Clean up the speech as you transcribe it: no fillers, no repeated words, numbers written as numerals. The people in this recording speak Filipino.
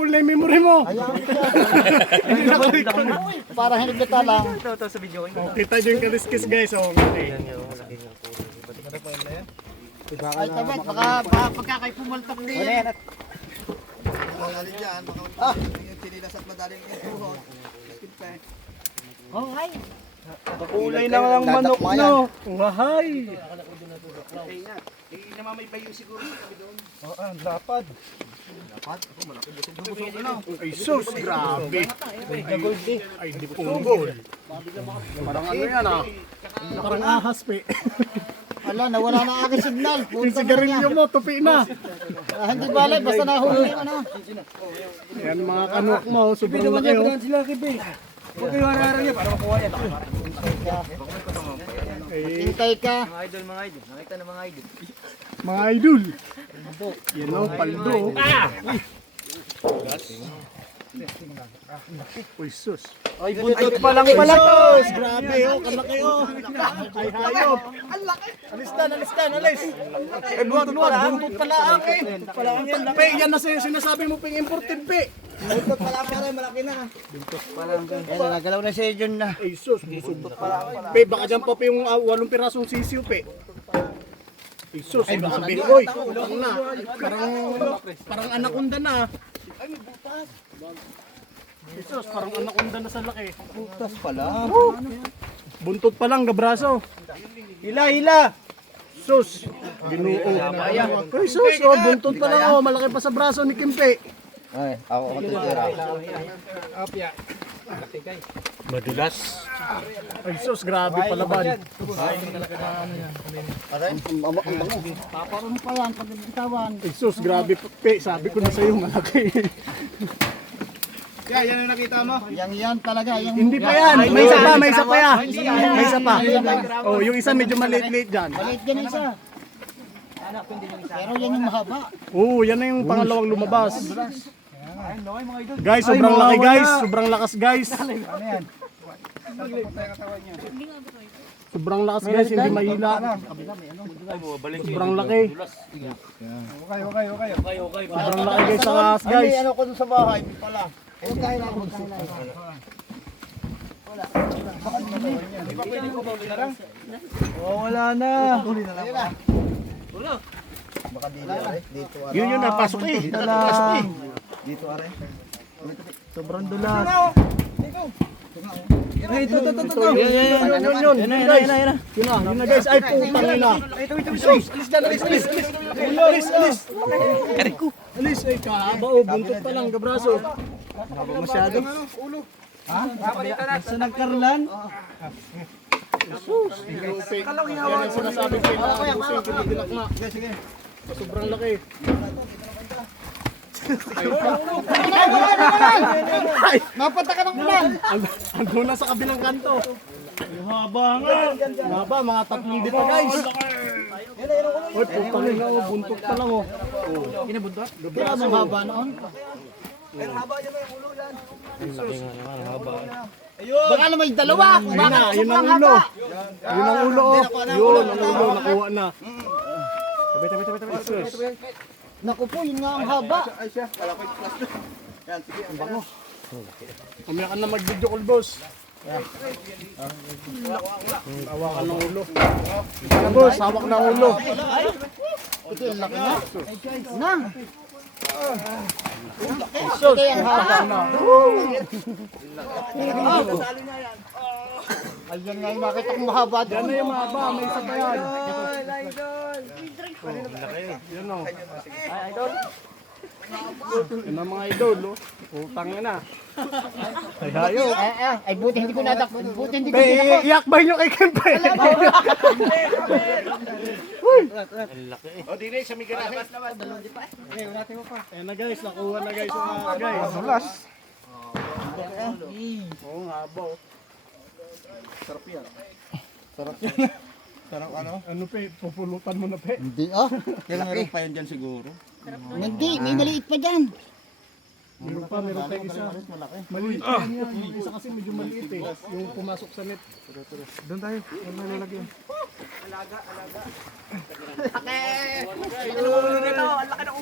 full na yung memory mo. Hindi naka-record. Para hinigdata lang. Ito sa video ko. Oh, kita nyo yung kaliskis guys. Oh, okay. Ay, tabi, baka pagka kayo pumaltok din. Madali dyan, baka yung chinilas at madali yung tuhod. Oh, ay. Kulay na lang manok no. Wahay. Lapad. Ay sus, grabe. Ay di punggol. Parang ano yan ah. Parang ahas pe. Ala, nawala na aking signal. Yung sigarilyo mo, tupi na. Hindi bale, basta nahuli ko na. Yan mga kanok mo, sobrang laki oh. Sila kibi. Huwag kayo hararang niya para makuha yan. Eh, Hintay ka. Mga idol. Nakita na mga idol. mga idol. Yan oh, paldo. Uy sus. Ay, buntot pa lang pala. Sus, grabe oh, kalaki oh. Ay hayop. Alis. Eh, buntot pala. Buntot pala ang eh. Pe, yan na sinasabi mo ping imported pe. Buntot pala malaki na. Kaya nagalaw na siya dyan na. Ay sus, buntot pala. Pe, baka dyan pa yung 8 pirasong sisiyo pe. Ay sus, ay baka sabihin, oy, utang na. Parang anaconda na. Ay, may butas. Ay sus, parang anaconda na sa laki. Butas pala. Buntot pa lang, gabraso. Hila. Sus, binuo. Ay sus, oh, buntot pa lang, oh, malaki pa sa braso ni Kimpe. Ay, ako tutira. Madulas. Ay sus, grabe palaban. Paparoon pa yan pag nagbitawan. Ay sus, grabe pe, sabi ko na sa'yo, malaki. Yan ang nakita mo? Yan talaga. Yung Hindi pa yan, may isa pa. May isa pa. Oh, yung isa medyo maliit-liit dyan. maliit yan isa. Pero yan yung mahaba. Oo, yan na yung pangalawang lumabas. Guys, sobrang laki guys. Sobrang lakas guys. Sobrang lakas guys, hindi mahila. Sobrang laki. Sobrang laki guys sa lakas guys. Ano ko dun sa bahay? Pala. Huwag tayo lang. Oh, wala na. Baka dito are. Dito are. Yun yung napasok eh. Dito are. Sobrang dulas. Ay, ito. Yun na guys. Ay putang ina. Alis ay kahaba oh, buntot pa lang gabraso. Masyado. Sa nagkarlan. Yan ang sinasabi ko yung mga busing, kinibilak na. Sobrang laki. Mapata ka ng ulan. Ando na sa kabilang kanto. Haba nga. Haba, mga 3 dito guys. Oy, putang ina oh, buntot pa lang oh. Kaya mong haba noon. Baka naman yung dalawa. Yun na, yun ang ulo. Yun ang ulo oh. Yun ang ulo, nakuha na. Naku po, yun nga ang haba. Umaya ka na mag-video call boss. Hawakan ng ulo. Ano boss, hawak ng ulo. Ito yung laki na. Nang. Sus, Ito yung haba. Ayan nga yung makita kong mahaba yan doon. na yung mahaba, may isa pa yan. Yan o. Yan ang mga idol, oh. Utang na. Ay, hayo. Ay, buti hindi ko nadak. Buti hindi ko tinako. Iakbay nyo kay Kempe. O, di na sa may garahe. Ayan na guys, nakuha na guys yung mga guys. Madulas. Oo, nga ba. Sarap ano? Ano pe, pupulutan mo na pe. Hindi ah. Meron pa yan dyan siguro. Hindi, may maliit pa dyan. Meron pa tayong isa. Maliit pa yan. Yung isa kasi medyo maliit eh. Yung pumasok sa net. Doon tayo. Ano lalagyan? Laki!